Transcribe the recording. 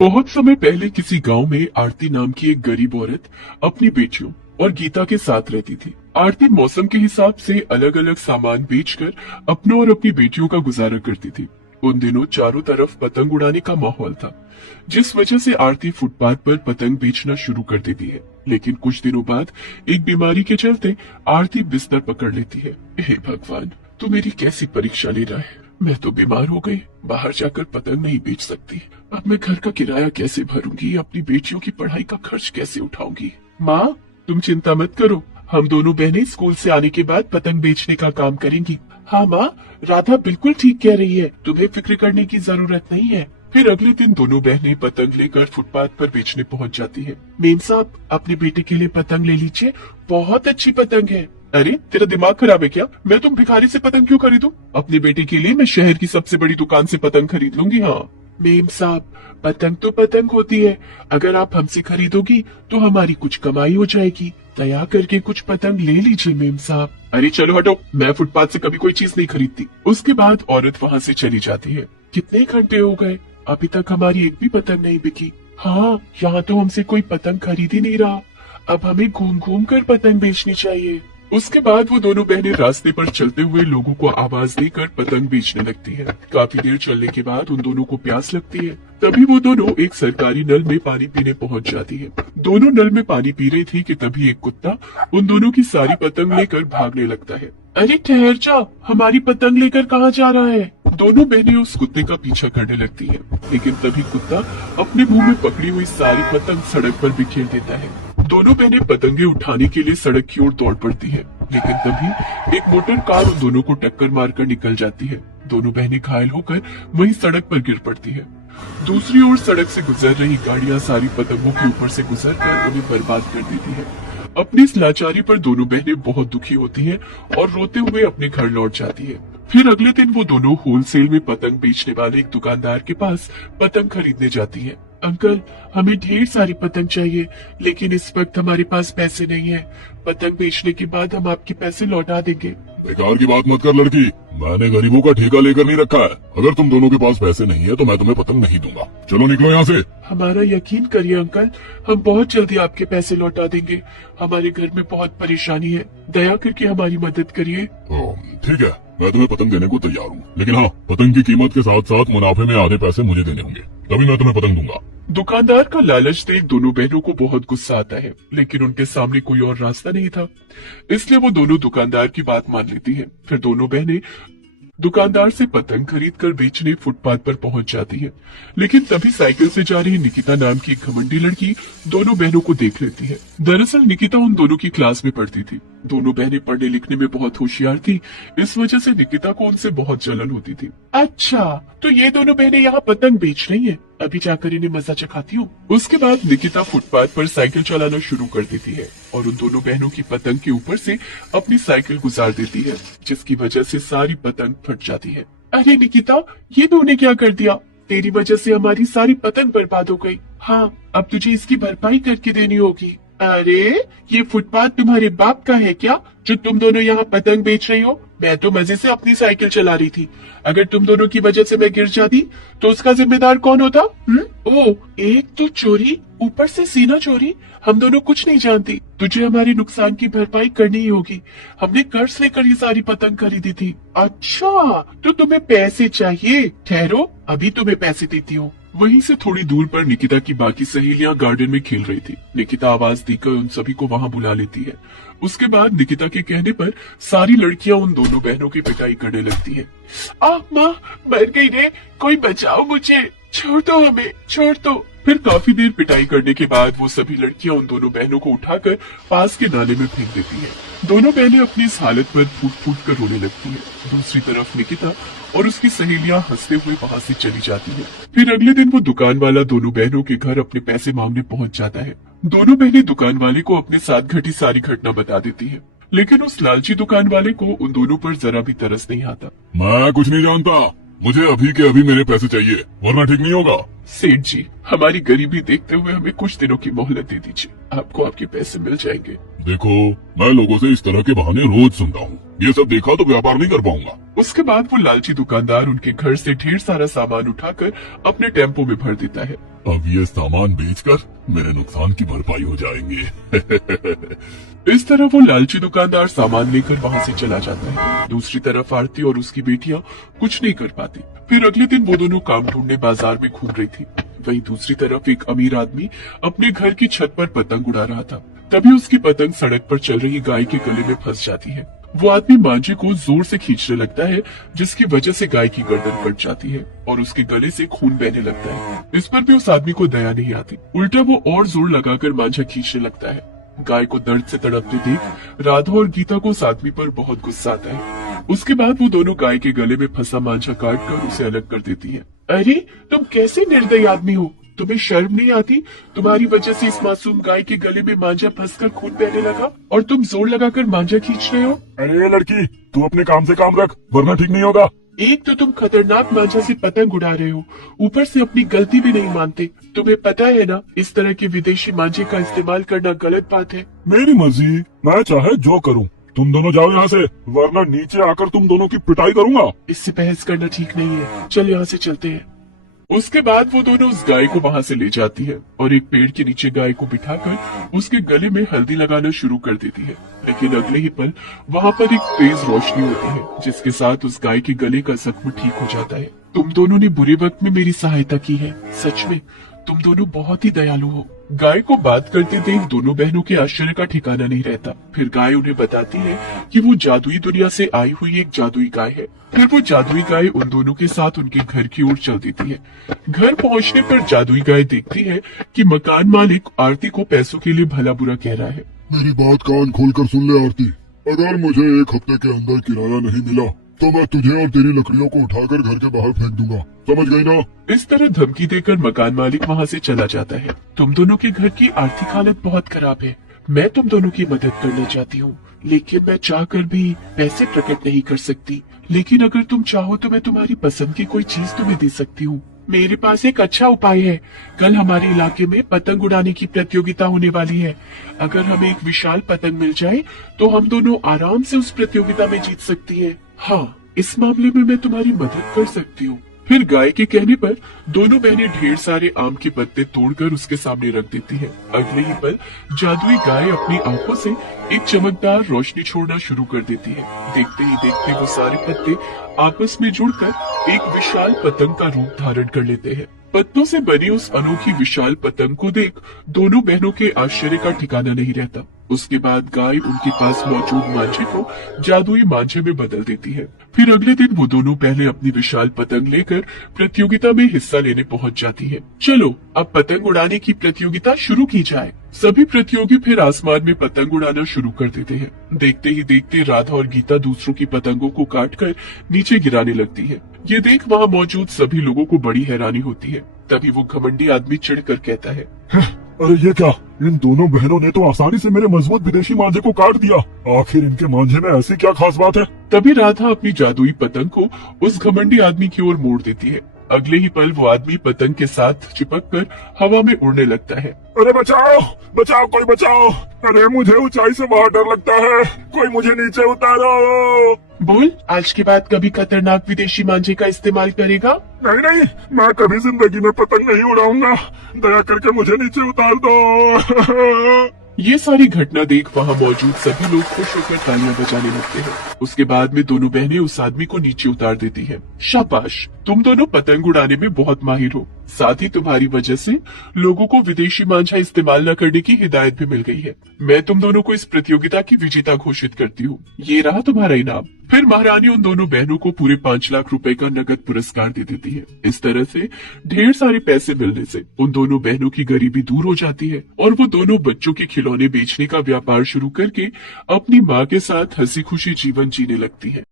बहुत समय पहले किसी गांव में आरती नाम की एक गरीब औरत अपनी बेटियों और गीता के साथ रहती थी। आरती मौसम के हिसाब से अलग अलग सामान बेचकर अपनों और अपनी बेटियों का गुजारा करती थी। उन दिनों चारों तरफ पतंग उड़ाने का माहौल था, जिस वजह से आरती फुटपाथ पर पतंग बेचना शुरू कर देती है। लेकिन कुछ दिनों बाद एक बीमारी के चलते आरती बिस्तर पकड़ लेती है। हे भगवान, तू मेरी कैसी परीक्षा ले रहा है। मैं तो बीमार हो गई, बाहर जाकर पतंग नहीं बेच सकती। अब मैं घर का किराया कैसे भरूंगी, अपनी बेटियों की पढ़ाई का खर्च कैसे उठाऊंगी। माँ, तुम चिंता मत करो, हम दोनों बहनें स्कूल से आने के बाद पतंग बेचने का काम करेंगी। हाँ माँ, राधा बिल्कुल ठीक कह रही है, तुम्हें फिक्र करने की जरूरत नहीं है। फिर अगले दिन दोनों बहनें पतंग लेकर फुटपाथ पर बेचने पहुंच जाती है। मेम साहब, अपने बेटे के लिए पतंग ले लीजिए, बहुत अच्छी पतंग है। अरे, तेरा दिमाग खराब है क्या? मैं तुम भिखारी से पतंग क्यों खरीदूं? अपने बेटे के लिए मैं शहर की सबसे बड़ी दुकान से पतंग खरीद लूंगी। हाँ मेम साहब, पतंग तो पतंग होती है, अगर आप हमसे खरीदोगी तो हमारी कुछ कमाई हो जाएगी। दया करके कुछ पतंग ले लीजिए मेम साहब। अरे चलो हटो, मैं फुटपाथ से कभी कोई चीज नहीं खरीदती। उसके बाद औरत वहाँ से चली जाती है। कितने घंटे हो गए, अभी तक हमारी एक भी पतंग नहीं बिकी। हाँ, यहाँ तो हमसे कोई पतंग खरीद ही नहीं रहा। अब हमें घूम घूम कर पतंग बेचनी चाहिए। उसके बाद वो दोनों बहनें रास्ते पर चलते हुए लोगों को आवाज देकर पतंग बेचने लगती है। काफी देर चलने के बाद उन दोनों को प्यास लगती है। तभी वो दोनों एक सरकारी नल में पानी पीने पहुंच जाती है। दोनों नल में पानी पी रही थी कि तभी एक कुत्ता उन दोनों की सारी पतंग लेकर भागने लगता है। अरे ठहर जा, हमारी पतंग लेकर कहाँ जा रहा है? दोनों बहनें उस कुत्ते का पीछा करने लगती है, लेकिन तभी कुत्ता अपने मुंह में पकड़ी हुई सारी पतंग सड़क पर बिखेर देता है। दोनों बहनें पतंगे उठाने के लिए सड़क की ओर दौड़ पड़ती है, लेकिन तभी एक मोटर कार उन दोनों को टक्कर मारकर निकल जाती है। दोनों बहनें घायल होकर वहीं सड़क पर गिर पड़ती है। दूसरी ओर सड़क से गुजर रही गाड़ियां सारी पतंगों के ऊपर से गुजरकर उन्हें बर्बाद कर देती है। अपनी इस लाचारी पर दोनों बहनें बहुत दुखी होती हैं और रोते हुए अपने घर लौट जाती है। फिर अगले दिन वो दोनों होलसेल में पतंग बेचने वाले एक दुकानदार के पास पतंग खरीदने जाती है। अंकल, हमें ढेर सारी पतंग चाहिए, लेकिन इस वक्त हमारे पास पैसे नहीं है। पतंग बेचने के बाद हम आपके पैसे लौटा देंगे। बेकार की बात मत कर लड़की, मैंने गरीबों का ठेका लेकर नहीं रखा है। अगर तुम दोनों के पास पैसे नहीं है तो मैं तुम्हें पतंग नहीं दूंगा। चलो निकलो यहाँ से। हमारा यकीन करिए अंकल, हम बहुत जल्दी आपके पैसे लौटा देंगे। हमारे घर में बहुत परेशानी है, दया करके हमारी मदद करिए। ठीक है, मैं तुम्हें पतंग देने को तैयार हूँ, लेकिन हाँ, पतंग की कीमत के साथ साथ मुनाफे में आधे पैसे मुझे देने होंगे, तभी मैं तुम्हें पतंग दूंगा। दुकानदार का लालच देख दोनों बहनों को बहुत गुस्सा आता है, लेकिन उनके सामने कोई और रास्ता नहीं था, इसलिए वो दोनों दुकानदार की बात मान लेती हैं। फिर दोनों बहनें दुकानदार से पतंग खरीद कर बेचने फुटपाथ पर पहुंच जाती है। लेकिन तभी साइकिल से जा रही निकिता नाम की एक घमंडी लड़की दोनों बहनों को देख लेती है। दरअसल निकिता उन दोनों की क्लास में पढ़ती थी। दोनों बहनें पढ़ने लिखने में बहुत होशियार थी, इस वजह से निकिता को उनसे बहुत जलन होती थी। अच्छा, तो ये दोनों बहनें यहाँ पतंग बेच रही हैं, अभी जाकर इन्हें मजा चखाती हूँ। उसके बाद निकिता फुटपाथ पर साइकिल चलाना शुरू कर देती है और उन दोनों बहनों की पतंग के ऊपर से अपनी साइकिल गुजार देती है, जिसकी वजह से सारी पतंग फट जाती है। अरे निकिता, ये तूने क्या कर दिया? तेरी वजह से हमारी सारी पतंग बर्बाद हो गई। हाँ, अब तुझे इसकी भरपाई करके देनी होगी। अरे, ये फुटपाथ तुम्हारे बाप का है क्या, जो तुम दोनों यहाँ पतंग बेच रही हो? मैं तो मजे से अपनी साइकिल चला रही थी। अगर तुम दोनों की वजह से मैं गिर जाती तो उसका जिम्मेदार कौन होता? ओह, एक तो चोरी, ऊपर से सीना चोरी। हम दोनों कुछ नहीं जानती, तुझे हमारे नुकसान की भरपाई करनी ही होगी। हमने कर्ज लेकर ये सारी पतंग खरीदी थी। अच्छा, तो तुम्हें पैसे चाहिए? ठहरो, अभी तुम्हें पैसे देती हूँ। वहीं से थोड़ी दूर पर निकिता की बाकी सहेलियां गार्डन में खेल रही थी। निकिता आवाज देकर उन सभी को वहां बुला लेती है। उसके बाद निकिता के कहने पर सारी लड़कियां उन दोनों बहनों की पिटाई करने लगती हैं। माँ, मर गई रे, कोई बचाओ मुझे, छोड़ दो हमें, छोड़ दो। फिर काफी देर पिटाई करने के बाद वो सभी लड़कियां उन दोनों बहनों को उठाकर पास के नाले में फेंक देती हैं। दोनों बहनें अपनी इस हालत पर फूट फूट कर रोने लगती हैं। दूसरी तरफ निकिता और उसकी सहेलियां हंसते हुए वहां से चली जाती हैं। फिर अगले दिन वो दुकान वाला दोनों बहनों के घर अपने पैसे मांगने पहुंच जाता है। दोनों बहनें दुकान वाले को अपने साथ घटी सारी घटना बता देती है, लेकिन उस लालची दुकान वाले को उन दोनों पर जरा भी तरस नहीं आता। मैं कुछ नहीं जानता, मुझे अभी के अभी मेरे पैसे चाहिए, वरना ठीक नहीं होगा। सेठ जी, हमारी गरीबी देखते हुए हमें कुछ दिनों की मोहलत दे दीजिए, आपको आपके पैसे मिल जाएंगे। देखो, मैं लोगों से इस तरह के बहाने रोज सुनता हूँ। ये सब देखा तो व्यापार नहीं कर पाऊंगा। उसके बाद वो लालची दुकानदार उनके घर से ढेर सारा सामान उठाकर अपने टेम्पो में भर देता है। अब ये सामान बेचकर मेरे नुकसान की भरपाई हो जाएंगे। इस तरह वो लालची दुकानदार सामान लेकर वहाँ से चला जाता है। दूसरी तरफ आरती और उसकी बेटियां कुछ नहीं कर पाती। फिर अगले दिन वो दोनों काम ढूंढने बाजार में घूम रही थी। वहीं दूसरी तरफ एक अमीर आदमी अपने घर की छत पर पतंग उड़ा रहा था। तभी उसकी पतंग सड़क पर चल रही गाय के गले में फंस जाती है। वो आदमी मांझे को जोर से खींचने लगता है, जिसकी वजह से गाय की गर्दन कट जाती है और उसके गले से खून बहने लगता है। इस पर भी उस आदमी को दया नहीं आती। उल्टा वो और जोर लगाकर मांझा खींचने लगता है। गाय को दर्द से तड़पते देख राधा और गीता को उस आदमी पर बहुत गुस्सा आता है। उसके बाद वो दोनों गाय के गले में फंसा मांझा काट कर उसे अलग कर देती है। अरे तुम कैसे निर्दयी आदमी हो, तुम्हें शर्म नहीं आती? तुम्हारी वजह से इस मासूम गाय के गले में मांझा फंसकर खून बहने लगा और तुम जोर लगाकर मांझा खींच रहे हो। अरे लड़की, तू अपने काम से काम रख, वरना ठीक नहीं होगा। एक तो तुम खतरनाक मांझा से पतंग उड़ा रहे हो, ऊपर से अपनी गलती भी नहीं मानते। तुम्हें पता है ना, इस तरह के विदेशी मांझे का इस्तेमाल करना गलत बात है। मेरी मर्जी, मैं चाहे जो करूं। तुम दोनों जाओ यहाँ से, वरना नीचे आकर तुम दोनों की पिटाई करूंगा। इससे बहस करना ठीक नहीं है, चल यहाँ से चलते हैं। उसके बाद वो दोनों उस गाय को वहाँ से ले जाती है और एक पेड़ के नीचे गाय को बिठाकर उसके गले में हल्दी लगाना शुरू कर देती है। लेकिन अगले ही पल वहाँ पर एक तेज रोशनी होती है, जिसके साथ उस गाय के गले का जख्म ठीक हो जाता है। तुम दोनों ने बुरे वक्त में मेरी सहायता की है, सच में तुम दोनों बहुत ही दयालु हो। गाय को बात करते देख दोनों बहनों के आश्चर्य का ठिकाना नहीं रहता। फिर गाय उन्हें बताती है कि वो जादुई दुनिया से आई हुई एक जादुई गाय है। फिर वो जादुई गाय उन दोनों के साथ उनके घर की ओर चल देती है। घर पहुंचने पर जादुई गाय देखती है कि मकान मालिक आरती को पैसों के लिए भला बुरा कह रहा है। मेरी बात कान खोलकर सुन ले आरती, अगर मुझे 1 हफ्ते के अंदर किराया नहीं मिला तो मैं तुझे और तेरी लकड़ियों को उठाकर घर के बाहर फेंक दूंगा, समझ गई ना? इस तरह धमकी देकर मकान मालिक वहाँ से चला जाता है। तुम दोनों के घर की आर्थिक हालत बहुत खराब है, मैं तुम दोनों की मदद करना चाहती हूँ, लेकिन मैं चाहकर भी पैसे प्रकट नहीं कर सकती। लेकिन अगर तुम चाहो तो मैं तुम्हारी पसंद की कोई चीज तुम्हें दे सकती हूँ। मेरे पास एक अच्छा उपाय है। कल हमारे इलाके में पतंग उड़ाने की प्रतियोगिता होने वाली है। अगर हमें एक विशाल पतंग मिल जाए तो हम दोनों आराम से उस प्रतियोगिता में जीत सकती हैं। हाँ, इस मामले में मैं तुम्हारी मदद कर सकती हूँ। फिर गाय के कहने पर दोनों बहनें ढेर सारे आम के पत्ते तोड़कर उसके सामने रख देती है। अगले ही पल जादुई गाय अपनी आंखों से एक चमकदार रोशनी छोड़ना शुरू कर देती है। देखते ही देखते वो सारे पत्ते आपस में जुड़कर एक विशाल पतंग का रूप धारण कर लेते हैं। पत्तों से बनी उस अनोखी विशाल पतंग को देख दोनों बहनों के आश्चर्य का ठिकाना नहीं रहता। उसके बाद गाय उनके पास मौजूद मांझे को जादुई मांझे में बदल देती है। फिर अगले दिन वो दोनों पहले अपनी विशाल पतंग लेकर प्रतियोगिता में हिस्सा लेने पहुंच जाती है। चलो अब पतंग उड़ाने की प्रतियोगिता शुरू की जाए। सभी प्रतियोगी फिर आसमान में पतंग उड़ाना शुरू कर देते हैं। देखते ही देखते राधा और गीता दूसरों की पतंगों को काटकर नीचे गिराने लगती है। ये देख वहाँ मौजूद सभी लोगों को बड़ी हैरानी होती है। तभी वो घमंडी आदमी चिढ़कर कहता है, अरे ये क्या, इन दोनों बहनों ने तो आसानी से मेरे मजबूत विदेशी मांझे को काट दिया। आखिर इनके मांझे में ऐसी क्या खास बात है? तभी राधा अपनी जादुई पतंग को उस घमंडी आदमी की ओर मोड़ देती है। अगले ही पल वो आदमी पतंग के साथ चिपककर हवा में उड़ने लगता है। अरे बचाओ बचाओ, कोई बचाओ! अरे मुझे ऊंचाई से बहुत डर लगता है, कोई मुझे नीचे उतारो। बोल, आज के बाद कभी खतरनाक विदेशी मांझे का इस्तेमाल करेगा? नहीं नहीं, मैं कभी जिंदगी में पतंग नहीं उड़ाऊंगा, दया करके मुझे नीचे उतार दो। ये सारी घटना देख वहाँ मौजूद सभी लोग खुश होकर तालियां बजाने लगते हैं। उसके बाद में दोनों बहनें उस आदमी को नीचे उतार देती हैं। शाबाश, तुम दोनों पतंग उड़ाने में बहुत माहिर हो। साथ ही तुम्हारी वजह से लोगों को विदेशी मांझा इस्तेमाल न करने की हिदायत भी मिल गई है। मैं तुम दोनों को इस प्रतियोगिता की विजेता घोषित करती हूँ। ये रहा तुम्हारा इनाम। फिर महारानी उन दोनों बहनों को पूरे 5 लाख रुपए का नगद पुरस्कार दे देती है। इस तरह से ढेर सारे पैसे मिलने से उन दोनों बहनों की गरीबी दूर हो जाती है और वो दोनों बच्चों के खिलौने बेचने का व्यापार शुरू करके अपनी माँ के साथ हंसी खुशी जीवन जीने लगती है।